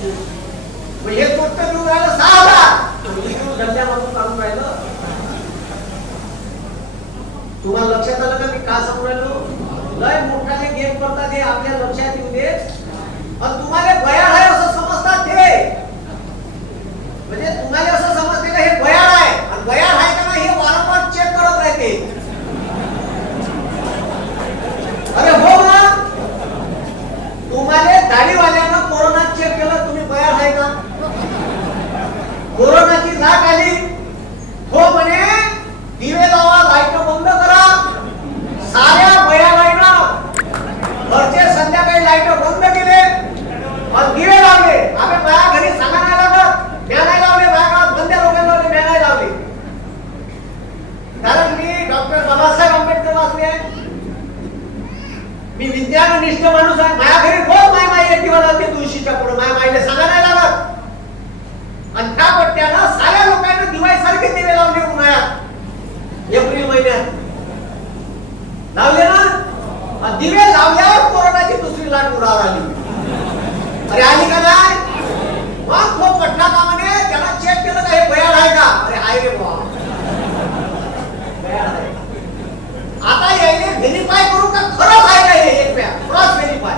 मग हे फक्त देऊन राहिलं सहा हजार धंद्यामधून काढून राहिलं. तुम्हाला लक्षात आलं का मी का सांगू राहिलो? लय मोठाले गेम करतात हे आपल्या लक्षात येऊ दे आणि तुम्हाला बयाड आहे असं समजतात ते म्हणजे तुम्हाला असं समजते का हे बयाड आहे आणि बयाड आहे का नाही हे वारंवार चेक करत राहते अरे हो ना तुम्हाला दाढीवाल्यानं कोरोना चेक केलं तुम्ही बयाड आहे का कोरोनाची लाट आली हो म्हणे दिवे लावा लाइट बंद करा साऱ्या बया लाइट घरचे संध्याकाळी लाइट बंद केले मग दिवे लावले आम्ही बाया घरी सांगा नाही लागत म्या नाही लावले बाया गावात बंद्या लोकांना लावले म्या नाही लावले कारण मी डॉक्टर बाबासाहेब आंबेडकर वाचले आहे मी विज्ञाननिष्ठ माणूस आहे. माझ्या घरी रोज माय माई येते मला लावते तुळशीच्या पुढे? माझ्या माईला सांगा नाही लागत. आणि त्या पट्ट्यानं साऱ्या लोकांना दिवाळीसारखे दिवे लावले उन्हाळ्यात. एप्रिल महिन्यात. लावले ना? दिवे लावल्यावर कोरोनाची दुसरी लाट उडावर आली अरे आली का नाही? मग तो पट्टा कामा म्हणे त्याला चेक केलं का हे बयाड आहे का अरे आहे रे बुवा बयाड आहे आता यायले व्हेरीफाय करू का खरंच आहे का हे एक वेळा क्रॉस व्हेरीफाय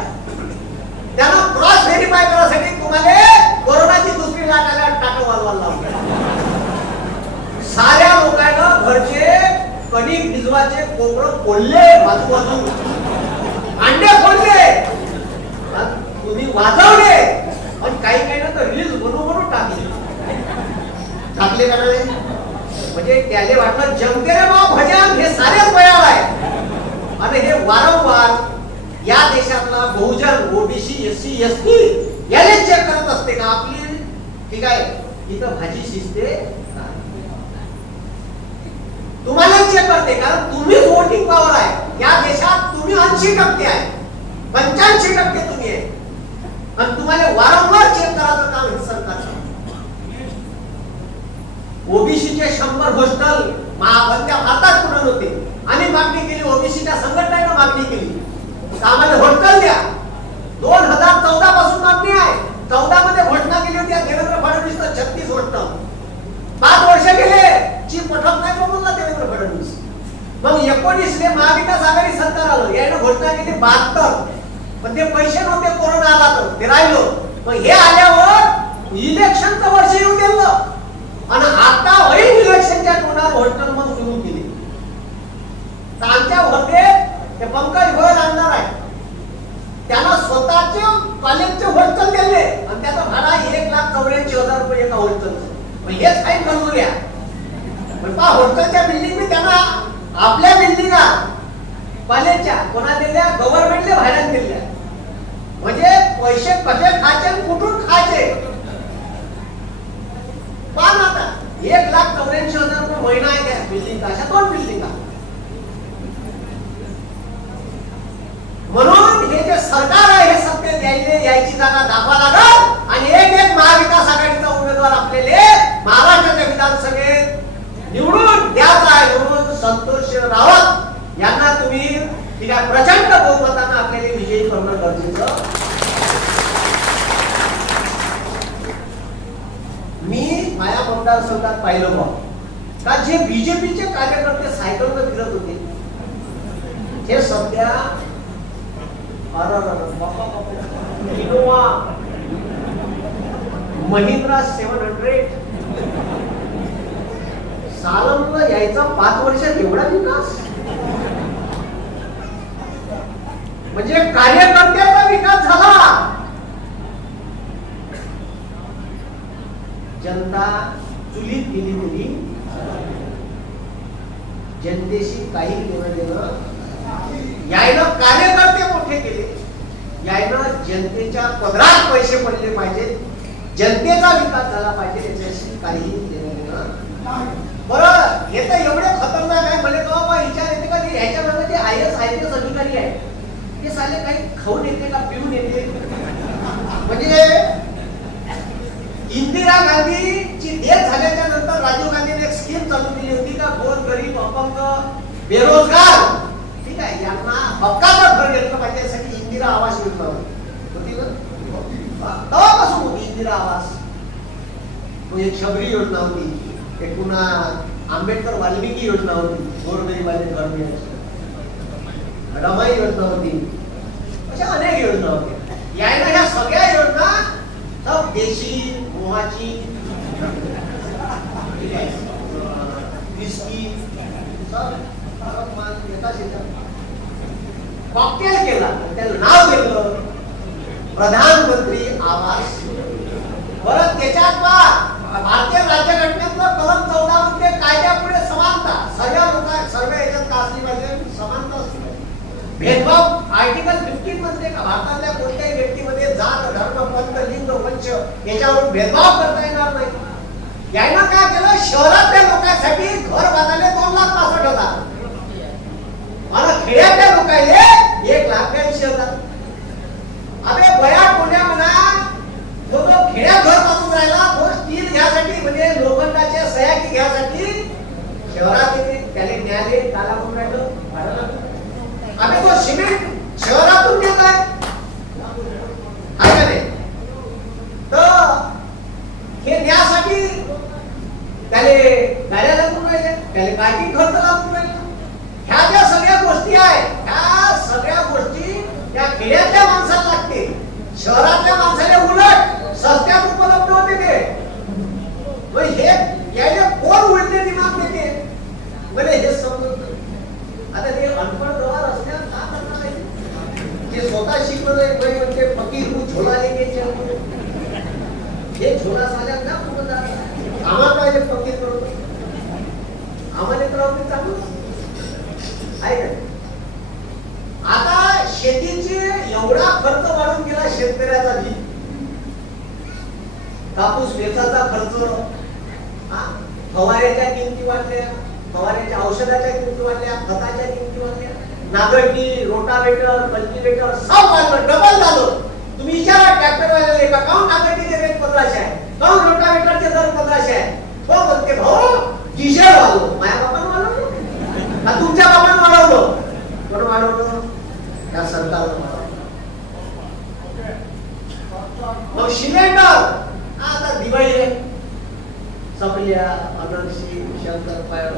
त्याला क्रॉस व्हेरीफाय करण्यासाठी तुम्हाला कोरोनाची दुसरी लाट आल्या टाकं वाजवायला लावलं साऱ्या लोकांना घरचे कणिक भिजवाचे कोपरं फोडले बाजू बाजू अंडे फोडले. तुम्ही वाजवले. आणि काही काही ना तर रील्स बनवून बनवून टाकले. टाकले का म्हणजे त्याले वाटलं जमते रे बा भजन. हे सारेच बयाळ आहे. आणि हे वारंवार ओबीसी एस याले चेक करत असते का आपली? ठीक आहे. इथं भाजी शिजते तुम्हाला चेक करते कारण तुम्ही वोटिंग पॉवर आहे. या देशात तुम्ही ऐंशी टक्के आहे. पंच्याऐंशी टक्के तुम्ही आहे. आणि तुम्हाला वारंवार चेक करायचं काम हे सरकारचं. ओबीसीचे शंभर हॉस्टेल महाबंद्या भारतात पूर्ण होते. आम्ही मागणी केली ओबीसीच्या संघटनेनं मागणी केली. आम्हाला हॉस्टेल द्या. दोन हजार चौदा पासून मागणी आहे. चौदा मध्ये घोषणा केली होती देवेंद्र फडणवीस छत्तीस घोषणा पाच वर्ष गेले. चीफ पठक नाही बोलला देवेंद्र फडणवीस. मग एकोणीसले महाविकास आघाडी सरकार आलं. यानं घोषणा केली बहात्तर. पण ते पैसे नव्हते कोरोना आला तर. ते राहिलो. मग हे आल्यावर इलेक्शनचं वर्ष येऊ दिलं. आणि आता होईल इलेक्शनच्या तोंडावर हॉस्टेल मग सुरू केली तर आमच्या होते ते पंकज गोयल आणणार आहे त्याला स्वतःचे कॉलेजचे हॉस्टेल दिले आणि त्याचा भाडा एक लाख चौऱ्याऐंशी हजार रुपये एका हॉस्टेलचं मग हेच काही मंजुऱ्या पण पहा हॉस्टेलच्या बिल्डिंग मी त्यांना आपल्या बिल्डिंगा कॉलेजच्या कोणा दिल्या गव्हर्नमेंटने भाड्यात दिल्या म्हणजे पैसे कसे खायचे कुठून खायचे? पहा ना आता एक लाख चौऱ्याऐंशी हजार रुपये महिना आहे त्या बिल्डिंग अशा दोन बिल्डिंगा म्हणून हे जे सरकार आहे हे सत्य द्यायचे यायची जागा दाखवा लागत आणि एक एक महाविकास आघाडीचा उमेदवार आपल्याला महाराष्ट्राच्या विधानसभेत निवडून द्यायचा आहे म्हणून संतोष रावत यांना तुम्ही ठीक आहे प्रचंड बहुमतानं आपल्याला विजयी करणं गरजेचं. मी माझ्या मतदारसंघात पाहिलं बघ. का जे बीजेपीचे कार्यकर्ते सायकलवर फिरत होते हे सध्या इनोवा महिंद्रा सेवन हंड्रेड. यायचा पाच वर्षात एवढा विकास? म्हणजे कार्यकर्त्याचा विकास झाला. जनता चुलीत गेली तरी जनतेशी काही घेणं देणं यायनं कार्यकर्ते मोठे केले. यायनं जनतेच्या पदरात पैसे पडले पाहिजेत. जनतेचा विकास झाला पाहिजे याच्याशी काही देणं देणं नाही. हे तर एवढे खतरनाक आहे म्हणजे का बा विचार येते का की ह्याच्यामध्ये जे I S I P S अधिकारी आहे ते साले काही खाऊन येते का पिऊन येते? म्हणजे इंदिरा गांधीची डेथ झाल्याच्यानंतर राजीव गांधीने एक स्कीम चालू केली होती का गोर गरीब अपंग बेरोजगार. ठीक आहे यांना हक्काचं घर घेतलं पाहिजे यासाठी इंदिरा आवास योजना होती. ना? तेव्हापासून होती इंदिरा आवास. म्हणजे एक शबरी योजना होती. एक पुन्हा आंबेडकर वाल्मिकी योजना होती. गोरगरीबाने घर मिळायची. रमाई योजना होती. अशा अनेक योजना होत्या. यायला ह्या सगळ्या योजना सब देशी मोहाची विस्की सब मान येताच येतात कॉकटेल केला. त्याला नाव दिलं प्रधानमंत्री आवास. परत त्याच्यात भारतीय राज्य कलम चौदा मध्ये कायद्यापुढे समानता सगळ्या लोक सर्व याच्यात का असली पाहिजे समानता असली पाहिजे. भेदभाव आर्टिकल फिफ्टीन मध्ये का भारतातल्या कोणत्याही व्यक्तीमध्ये जात धर्म पंथ लिंग वंश याच्यावरून भेदभाव करता येणार नाही. यानं काय केलं? शहरातल्या लोकांसाठी घर बांधायला दोन लाख पासष्ट हजार. आणि खेड्यातल्या लोकांना एक लाख ब्याऐंशी हजार अबे बया कोण्या म्हणा तो जो खेड्यात घर बांधून राहिला तो स्टील घ्यासाठी म्हणजे लोखंडाच्या सयाकी घ्यासाठी शहरात येते त्याला न्यायालय त्याला म्हणून राहिलं भाडं लागलं. अबे तो सिमेंट शहरातून घेतलाय हाय का नाही तर हे न्यासाठी त्याले गाड्या लागून त्याला काय खर्च लागून राहिले ह्या ज्या सगळ्या गोष्टी आहेत ह्या सगळ्या गोष्टी त्या खेड्यातल्या माणसाला लागते. शहरातल्या माणसाला उलट सस्त्यात उपलब्ध होते ते हे याने कोण उलटे दिमाग देते म्हणजे हे समजत नाही. आता ते अनपढ गवार असल्यास का करणार आहे? जे स्वतः शिकवलं आहे कोणी म्हणते फकीर हूँ झोला लेके चल हे झोला साल्या का कुठं जात आम्हाला पाहिजे फकीर बरोबर आम्हाला तर आपण चालू आहे का? आता शेतीचे एवढा खर्च वाढून गेला शेतकऱ्याचा जी कापूस वेचाचा खर्च फवाऱ्याच्या किमती वाढल्या फवाऱ्याच्या औषधाच्या किमती वाढल्या खताच्या किमती वाढल्या नागरिकी रोटावेटर कल्टिवेटर सब वाढलं डबल झालं. तुम्ही विचारा ट्रॅक्टर वाल्याला का काऊन नागरिकीचे रेट पंधराशे? आहे काऊन रोटावेटरचे दर पंधराशे आहे? हो म्हणते भाऊ? डिझेल वाढलो माझ्या हा तुमच्या बापानं वाढवलं. कोण वाढवलं? त्या सरकारनं वाढवलं. मग सिलेंडर आता दिवाळी रे चपल्या अनर्शी शंकर पाय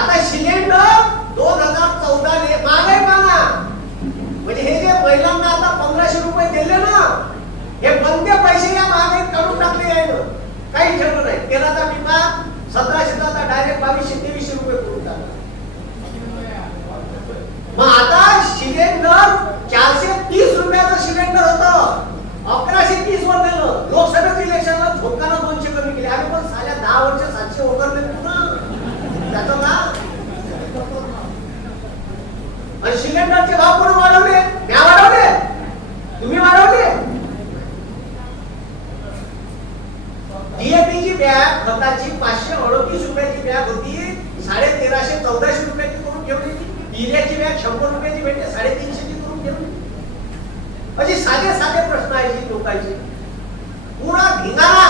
आता सिलेंडर दोन हजार चौदा ने मागे. पाना म्हणजे हे जे महिलांना आता पंधराशे रुपये दिले ना हे बंदे पैसे या मागे काढून टाकले आहे ना. काही ठेवलं नाही. तेलाचा पिपा सतराशे आता डायरेक्ट बावीसशे तेवीसशे रुपये करून टाकला मग आता सिलेंडर चारशे तीस रुपयाचं सिलेंडर होतं अकराशे तीस वर नेलं लोकसभेचं इलेक्शनला झोपकानं दोनशे कमी केले आम्ही पण साल्या दहा वर्ष सातशे वगैरे पुन्हा त्याचा लाभ आणि सिलेंडरचे भाव कोणी वाढवले म्या वाढवले? तुम्ही वाढवले? डीएपीची ची बॅग खताची पाचशे अडोतीस रुपयाची बॅग होती साडे तेराशे चौदाशे रुपयाची करून ठेवली. युरियाची बॅग शंभर रुपयाची भेटते साडेतीनशेची करून ठेवली. म्हणजे साधे साधे प्रश्न आहे लोकांचे लोकांची. पुरा धिंगाणा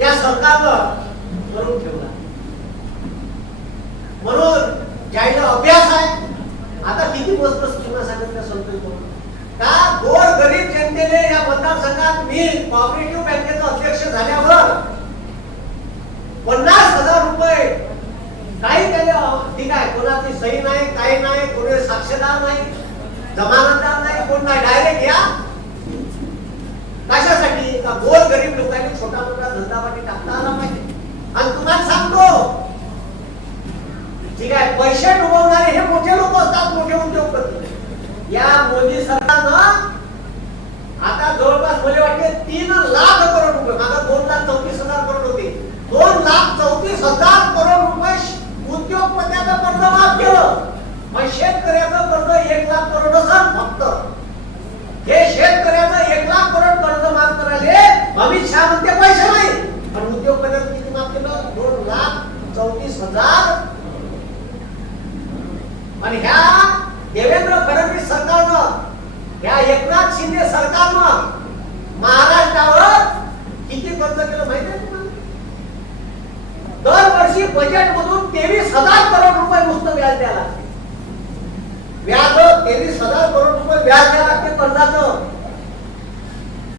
या सरकारनं करून ठेवला. म्हणून ज्याला अभ्यास आहे आता किती मस्त स्कीमा सांगितलं संतोष का गोर गरीब जनतेने या मतदारसंघात मी कॉपरेटिव्ह बँकेचा अध्यक्ष झाल्यावर पन्नास हजार रुपये काही त्याला ठीक आहे कोणाची सही नाही काही नाही कोणी साक्षीदार नाही जमानतदार नाही कोण नाही डायरेक्ट या. कशासाठी? का गोर गरीब लोकांनी छोटा मोठा धंदापाटी टाकता आला पाहिजे. आणि तुम्हाला सांगतो ठीक आहे पैसे डुबवणारे हे मोठे लोक असतात मोठे उद्योगपती या मोदी सरकारनं आता जवळपास मला वाटते तीन लाख करोड रुपये माझा दोन लाख चौतीस हजार करोड होते. दोन लाख चौतीस हजार करोड रुपये श- उद्योगपत्याचं कर्ज माफ केलं मग शेतकऱ्याचं कर्ज एक लाख करोड असेल फक्त हे शेतकऱ्याचं एक लाख करोड कर्ज माफ करायले अमित शहा म्हणते पैसे नाही पण उद्योगपत्याचं किती माफ केलं दोन लाख चौतीस हजार आणि ह्या देवेंद्र फडणवीस सरकारनं ह्या एकनाथ शिंदे सरकारनं महाराष्ट्रावर किती खर्च केलं माहिती आहे तुम्हाला दरवर्षी बजेट मधून तेवीस हजार करोड रुपये नुसतं व्याज द्यायला लागते. व्याज तेवीस हजार करोड रुपये व्याज द्यायला लागते कर्जाचं.